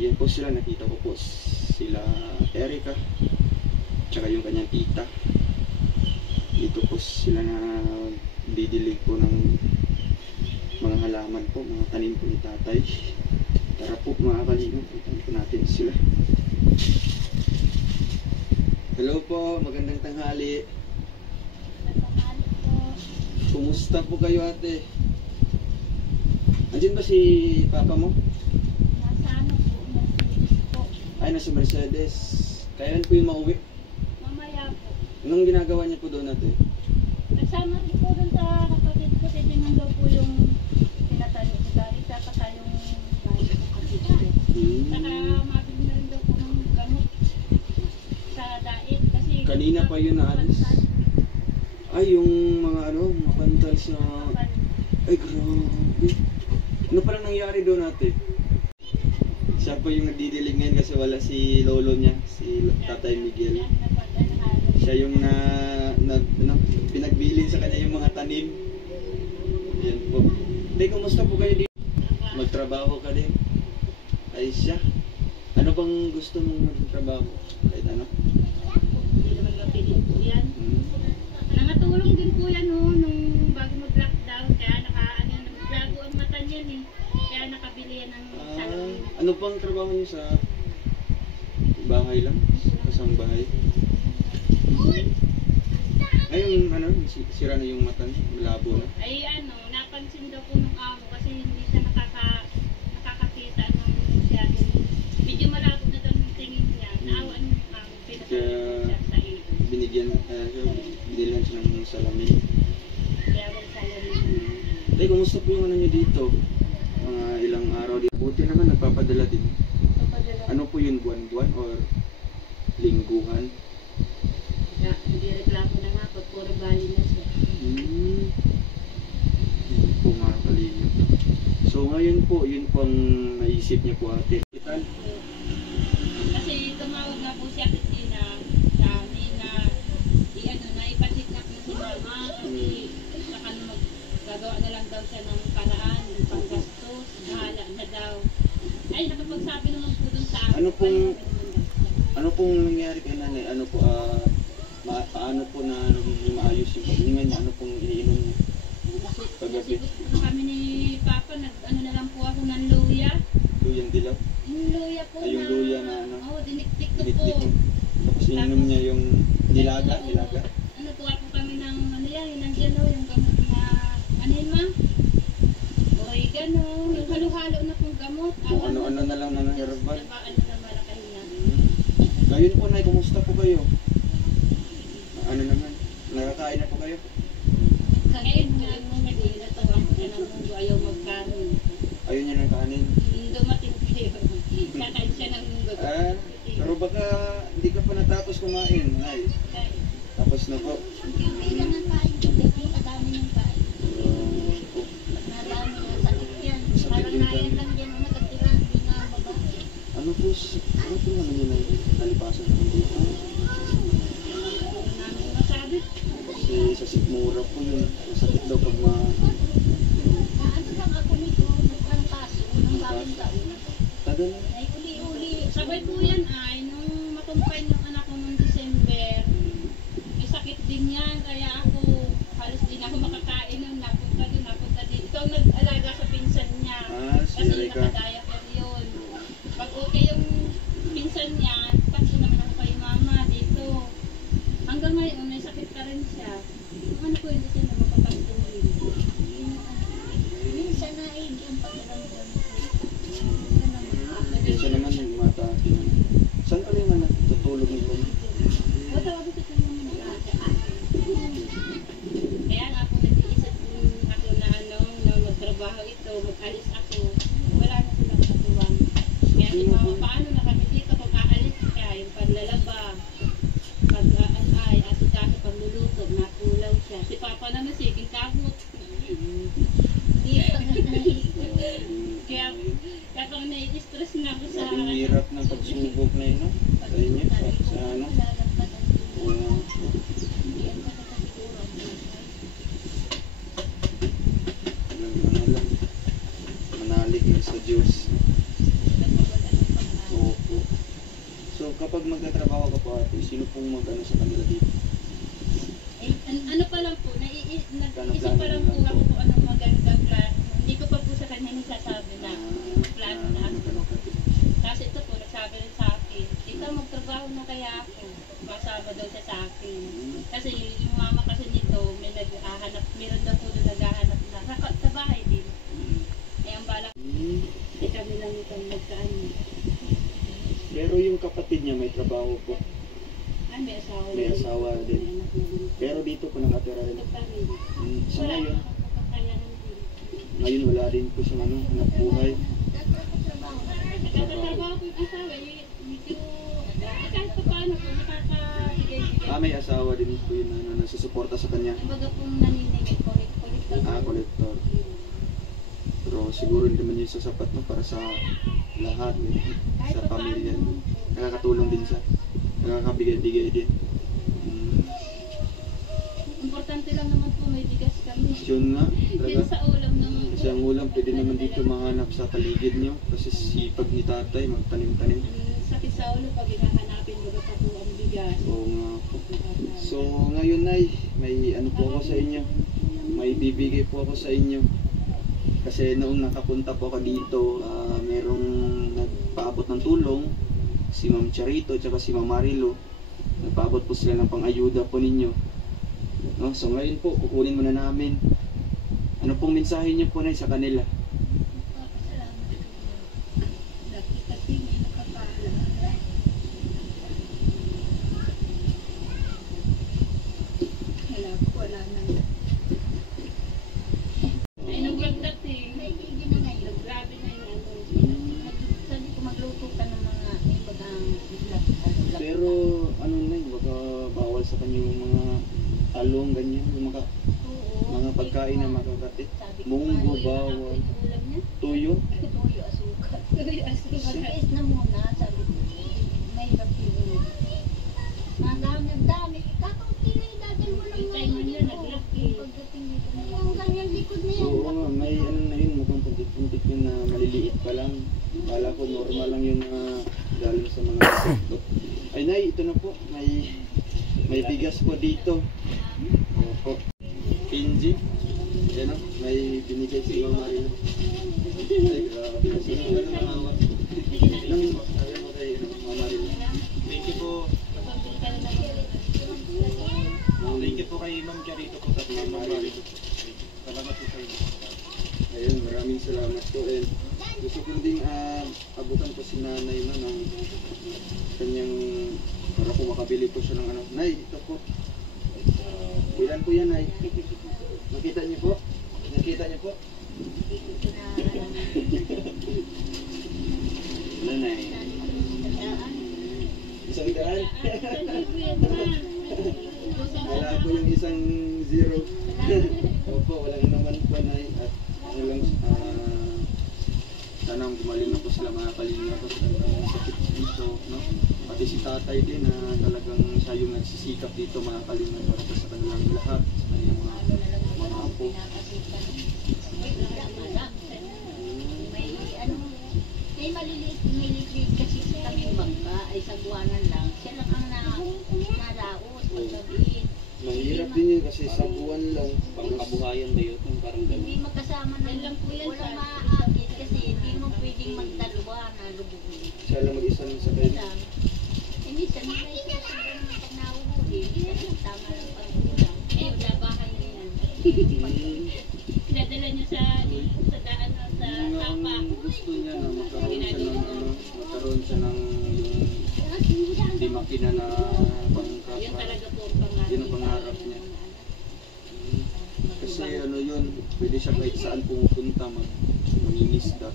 Yan po sila, nakita ko po sila Erica tsaka yung kanyang tita. Dito po sila na didilig po ng mga halaman po, mga tanim po ni tatay. Tara po mga kalingap, puntahan po natin sila. Hello po, magandang tanghali. Kumusta po kayo ate? Andiyan ba si papa mo? Nasa ano po, Mercedes po. Ay, nasa Mercedes. Kailan po yung mauwi? Mamaya po. Anong ginagawa niya po doon ate? Kasama po doon sa kapatid ko, titingnan daw po yung pinatayo ko dahil saka yung bahay sa kapatid ko. Saka mabili na rin daw po ng gamot sa diet kasi Kanina pa yun naalis. Ay, yung mga ano, mapantal sa... Ay, grabe. Ano palang nangyari doon ate? Siya po yung nagdidilig ngayon kasi wala si lolo niya, si Tatay Miguel. Siya yung pinagbilin sa kanya yung mga tanim. Yan po. Hindi, kumusta po kayo dito? Magtrabaho ka din? Ay siya. Ano bang gusto mong magtrabaho? Kahit ano? Hindi naman mapilit po yan. Nangatulong din po yan nung bago mag-lockdown kaya naglago ang mata niyan eh. Kaya nakabili yan ng salamin. Ano pang trabaho niyo sa bahay lang? Kasang bahay? Ay, yung ano, sira na yung mata niya, malabo na. Ay ano, napansin daw po nung amo kasi hindi siya nakakakita ng siya. Medyo malabo na daw yung tingin niya. Naawaan ng amo, pinatulong siya sa iyo. Binilhan siya ng salamin. Kaya wala salamin. Ay, kumusta po yung ano niyo dito? Mga ilang araw dito. Buti naman, nagpapadala din. Ano po yun, buwan-buwan or lingguhan? Yeah, hindi reklamo na nga, puro bali na siya. Yun po mga kalingap. So ngayon po, yun pong naisip niya po ate. Kasi tumawag na po si Ate Tina sa amin na ipacheck up na si mama kasi saka gagawa na lang daw siya ng paraan, ng panggastos, nahala na daw. Ay, nakapagsabi naman po dun sa amin. Ano pong nangyari kay nanay? Ano po, paano po na maayos yung paghingan niya? Ano pong iniinom niya? Paggabi? Kasi kami ni Papa, ano na lang po ako ng luya. Luyang dilaw? Yung luya po yung luya na ano? Oo, diniktik ko po. Diniktik mo. Tapos ininom niya yung nilaga? Ano po ako kami ng ano yan, yung nandiyan o, yung gamot na anima. Oregano, yung halo-halo na pong gamot. Kung ano-ano na lang ng herbal. Ano na malakahin na. Ngayon po, Nay, kumusta po kayo? Ano naman? Nakakain na po kayo? Ngayon, nagmumali na to ang mundo ayaw magkanin. Ayaw niya ng kanin? Dumating kayo. Kakain siya ng mundo. Pero baka hindi ka pa natapos kumain, Nay. Tapos na po. Hindi lang ang kain ko, hindi kadami ng kain. Marami na sakit yan. Parang nayan lang yan, matagtira, hindi na baba. Ano po naman yun ay nalipasan ko dito? Kasi sa sikmura po yun, masakit daw pag Ano lang ako nito, ang kaso, ng bagong taon. tagal na. Ay, uli-uli. Sabay po yan ay, nung matumpay ng anak ko noong December, may sakit din yan, kaya ako, halos din ako makakain nun, napunta din. Ikaw nag-alaga sa pinsan niya, kasi nakadaya ko yun. Pag okay yung pinsan niya, kasi naman ako kay mama dito. Hanggang ngayon, may sakit pa rin siya. Ano po yung December, mapapagtuloy. Minsan na ay ang pakiramdam. Minsan naman yung mata. Saan ka yung anak? Tutulog nito? Tawagin ko yung mga kaya nga ako nag-iisip ako na na magtrabaho ito, mag-alis ako. Wala na silang katuwang. Kaya si mama, paano na kami dito kung aalis ka, yung panlalaba, pag-aantay, asikaso, pagluluto, nakulaw siya. Si Papa naman, sige, kahot. Kaya pang nai-stress na ako sa... Ang hirap ng pagsubok na yun, no? Sa inyo, sa ano? Manalig sa Diyos. kapag magtatrabaho ka po ate, sino pong mag-ano sa kanila dito? Eh, ano pa lang po, nag-isip Plano pa lang po lang ako po. kung anong magandang plano. Hindi ko pa po sa kanya nasasabi na plano na ako. Kasi ito po, nagsabi rin sa akin, tita magtrabaho na kaya ako. Masama daw siya sa akin. Kasi yung mama kasi nito, may naghahanap, meron daw po doon naghahanap na sa bahay din. Eh, ang balak, eh kami lang itong magkaan. Pero yung kapatid niya may trabaho po. Ay, may asawa. May asawa din. May anak na din. Pero dito po nakatira rin. Ito pa rin. So Wala ngayon, akong kakayanan din. ngayon wala din po siyang ano, hanap buhay. Nagtatrabaho ko yung asawa, medyo, kahit pa paano po, nakakabigay-bigay. May asawa din po yun na nagsusuporta sa kanya. Kumbaga pong naninigay, kulit-kulit lang. Collector. Pero siguro hindi naman yun sasapat no, para sa lahat, Kahit sa pa paano pamilya. naman po. Nakakatulong din siya. Nakakabigay-bigay din. Importante lang naman po, may bigas kami. Yun nga, Yun talaga. sa ulam naman po. Kasi ang ulam pwede naman dito mahanap sa paligid niyo. Kasi sipag ni tatay magtanim-tanim. Ang sakit sa ulo pag hinahanapin, baga pa po ang bigas. Oo nga po. So ngayon ay may ano po ako sa inyo. May bibigay po ako sa inyo. Kasi noong nakapunta po ako dito, merong nagpaabot ng tulong, si Ma'am Charito at si Ma'am Marilo. Nagpaabot po sila ng pang-ayuda po ninyo. No? So ngayon po, kukunin muna namin. Ano pong mensahe niyo po na sa kanila? Salamat po. Nakita may nakapala. Wala na. Ay, nung pagdating, grabe na yung ano. Sabi ko magluto ka ng mga ibagang Pero ano na yun, baka bawal sa kanya yung mga talong, ganyan, yung mga pagkain na makakatit. Sabi ko, Munggo, ano, bawal, yung ulam niya? tuyo. Tuyo, asukal. Tuyo, asukal. Tiis na muna, sabi ko. May bakit Nagdami. Kakaunti na yung dadal mo lang Hintay mo yun, naglaki. pagdating dito na yan. Ang ganyan likod na yan. Oo nga, may ano na yun, mukhang puntik-puntik yun na maliliit pa lang. Kala ko normal lang yung galing sa mga insekto. Ay nay, ito na po, may bigas po dito. Opo. Pinji. Yan o, may binigay si Mama Marino. Ay, grabe. Sino ba na mangawa? Ilang sabi mo kay Mama Marino? Thank you po. Thank you po kay Ma'am Charito po at Ma'am Marilo. Salamat po sa inyo. Ayun, maraming salamat po. And gusto ko din abutan ko si nanay na ng kanyang, para po makabili po siya ng ano. Nay, ito po. Ilan po yan, Nay? Nakita niyo po? Nakita niyo po? Ano, Nay? Isang daan? Wala po yung isang zero. Opo, walang naman po, Nay. At ano lang, sana gumaling na po sila mga kalinga po sa sakit dito, no? Pati si tatay din na talagang siya yung nagsisikap dito mga kalinga para po sa kanilang lahat, sa kanilang mga apo. May maliliit kasi kami bangka ay sagwanan lang. Siya lang ang naraos paggabi. Mahirap din yun kasi sa buwan lang. Pangkabuhayan ba yun? Parang Hindi gano'n. magkasama na Yan lang po yan, walang sir. maaakit kasi hindi mo pwedeng magdalawa na lubugin. Siya lang mag-isa lang sa kayo. Isa. Eh, minsan may isa sa ganun pag nahuhuli. Minsan tama lang pag-ulang. Eh, wala bahay na yan. Pinadala niya sa daan o sa Yun nga sapa. ang gusto niya na magkaroon siya ng hindi makina na pangkat. Yun talaga po ang pangarap. Yun ang pangarap niya. Kasi ano yun, pwede siya kahit saan pumupunta mangingisda.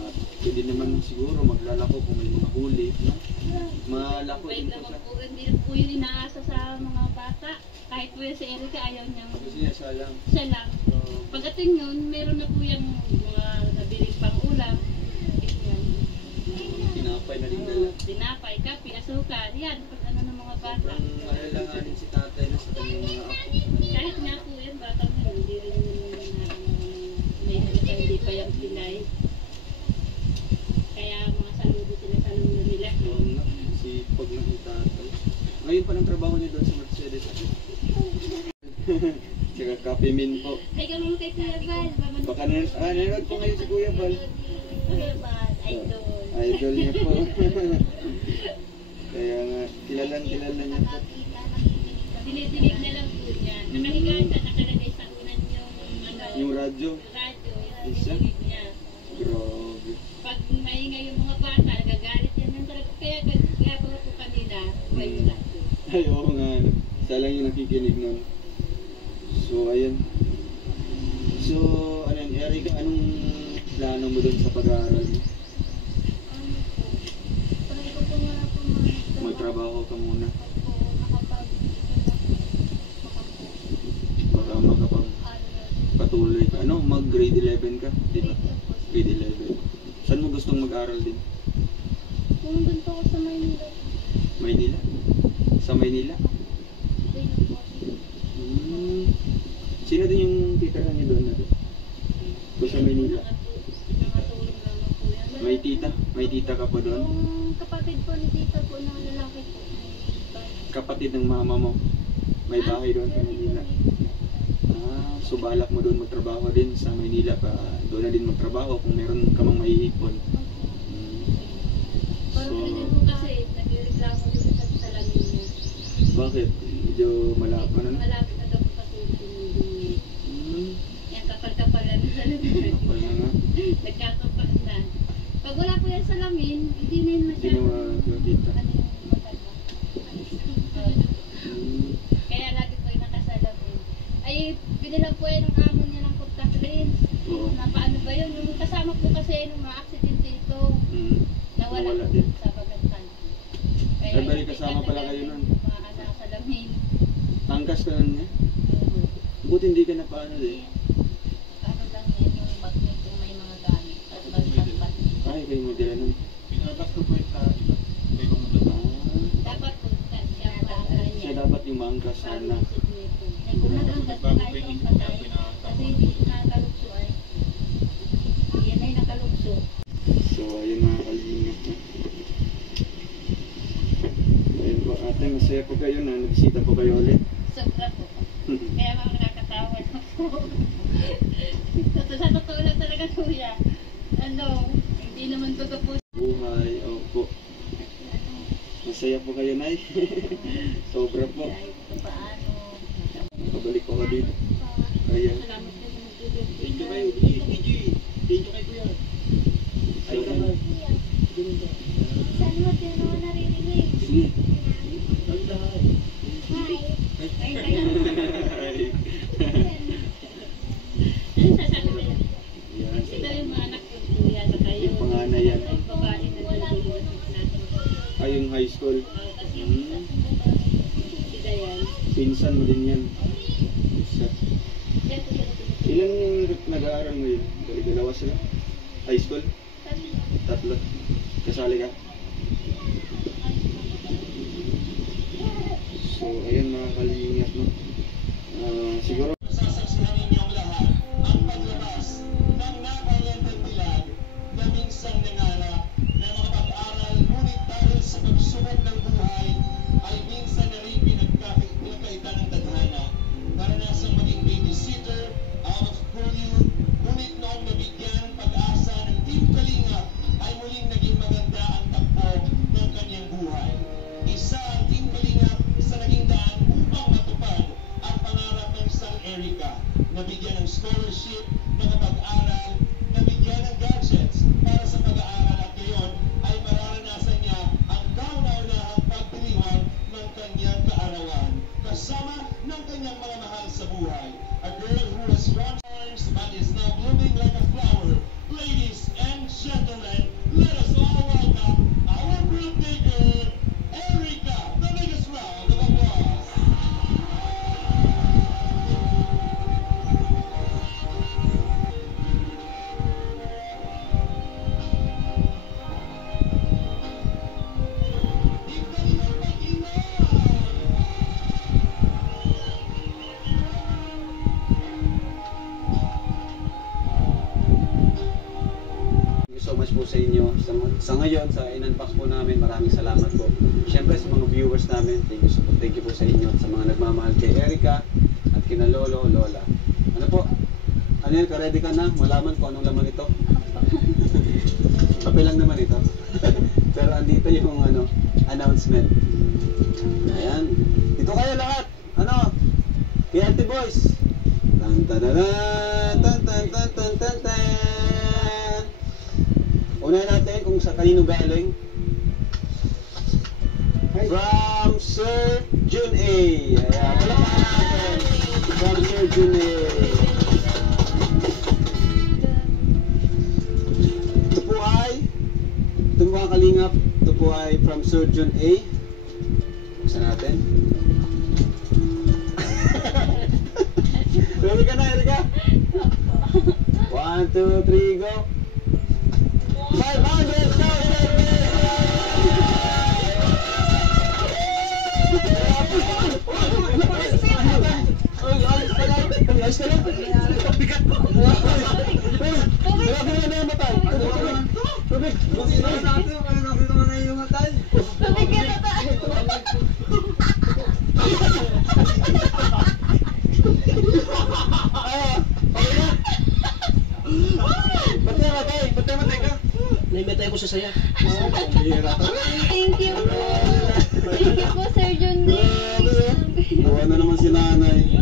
At pwede naman siguro maglalako kung may mga huli. No? Malako Wait din po naman siya. po, hindi po yun inaasa sa mga bata. Kahit po yun si Erica, ayaw niyang Kasi niya siya lang. siya lang. So, Pagdating yun, meron na po yung mga nabiling pang ulam. Yan. tinapay na rin dala. Tinapay, kape, asukal. Yan, pag ano ng mga bata. Sobrang alalahanin si tatay na sa kanyang mga apo. Kahit nga po yan, batang yun, hindi rin yun na may ano pa, hindi pa yung pilay. Kaya mga saludo sila sa lulo nila. Noon nga, si Sipag na yung tatay. Ngayon pa ng trabaho niya doon sa Mercedes. Tsaka Cafe Min po. Ay, gano'n kay Kuya Val. Baka nanonood po ngayon si Kuya Val. Kuya Bal, idol. Idol niya po. Kaya nga, kilala niya po. Nakakita, nakikinig kami. Dinidinig na lang po niya. Nakahiga siya, nakalagay sa unan yung Yung radyo. radyo. Isa? Dinidinig niya. Grabe. Pag maingay yung mga bata, nagagalit yan ng talaga. Kaya po kanina, may radyo. Ay, oo nga. Isa lang yung nakikinig nun. So, ayun. So, ano yan, Erica, anong plano mo doon sa pag-aaral mo? Try ko po nga po Magtrabaho ka muna. makapag-aaral. Baka makapag-patuloy ka. Ano, mag-grade 11 ka? Di ba? Grade 11. Saan mo gustong mag-aral din? Kung doon po ako sa Maynila, Maynila? Sa Maynila? doon na po. Sino din yung titirahan niyo doon na doon? O sa Maynila? Nakatulong naman po yan. May tita? May tita ka pa doon? Yung kapatid po ni tita po na lalaki po. Kapatid ng mama mo? May bahay doon sa Maynila? So balak mo doon magtrabaho din sa Maynila pa doon na din magtrabaho kung meron ka mang maiipon. Parang So, hindi po kasi, nagreklamo yung isa sa salamin niya. bakit? Medyo malabo na. Malapit na daw po patulong. Yan, kapal-kapalan sa salamin. Kapal na nga. Nagkakapal na. Pag wala po yan salamin, hindi na yun Hindi mo makikita. ano yung matanda. Kaya lagi po yung nakasalamin. Ay, binilang po yan ng amo niya ng contact lens. Oo. Na paano ba yun? Yung kasama po kasi nung ma-accident ito, nawala Nawala po din. sa Bagantan. Kaya Ay, bali hindi kasama ka pala kayo nun. Salamin. Angkas ka nun niya? Buti hindi ka na paano din. Ano lang yan, yung magnet kung may mga gamit. At magtapat. Ay, kayo mo dila nun. Pinabas ko po yung sa iba. May kumunod. Dapat po, siya pa Siya dapat yung maangkas sana. Ay, kung nagangkat Bago kahit pa yung ang hindi patay. ko na Kasi hindi nakalukso ay. Yan ay nakalukso. So, ayun mga kalingap na. Ayun po, ate, masaya po kayo na nagbisita po kayo ulit. Sobra po. Kaya mga nakakatawa na po. Sa totoo lang talaga kuya. Ano, hindi naman baga po. Buhay, opo. Masaya po kayo, Nay. Sobra po. Kahit paano. Pabalik po ka dito. Ayan. Salamat po sa magtulog. Thank you kayo, DJ. Thank you kayo kuya. Ay, So, kapag. Saan mo din naman naririnig? sige. Ang dahay. Hi. Ay. Sasabi ko, Yan. ito yung mga anak ko kuya sa kayo. Yung panganay yan. Yung babae na nilulunod natin. Ay, yung high school. Kasi Hmm. sila yan. Pinsan mo din yan. Isa. Yan po sila pinipili. Ilan yung nag-aaral ngayon? Dalawa sila? High school? Tatlo. Kasali ka? So, ayun mga kalingap, no? Siguro Sasaksihan ninyong lahat ang paglabas ng nabayandang dilag na minsang nangarap na makapag-aral ngunit dahil sa pagsubok ng buhay ay minsan na rin pinagkaitan ng tadhana. Naranasang maging babysitter, out of polio, ngunit noong nabigyan ng pag-asa ng Team Kalinga ay muling naging maganda ang takbo ng kanyang buhay. Isa ang Team Kalinga sa naging daan upang matupad ang pangarap ng isang sa ngayon, sa in-unbox po namin, maraming salamat po. Siyempre sa mga viewers namin, thank you po sa inyo. At sa mga nagmamahal kay Erica at kina Lolo, Lola. Ano po? Ano yan, ka-ready ka na? Malaman ko anong laman ito? Kape lang naman ito. Pero andito yung announcement. Ayan. Dito kayo lahat. Ano? PNT Boys. Tan tan tan tan tan tan tan tan. Unahin natin kung sa kanino galing. From Sir Jun A. Ayan. Palakpakan natin. From Sir Jun A. Ito po mga kalingap, ito po ay from Sir Jun A. Buksan natin. Ready ka na, Erika? 1, 2, 3, go! 500,000! Naimetay ko sa saya. Thank you po. Thank you po, Sir John Day. Nawa na naman si nanay.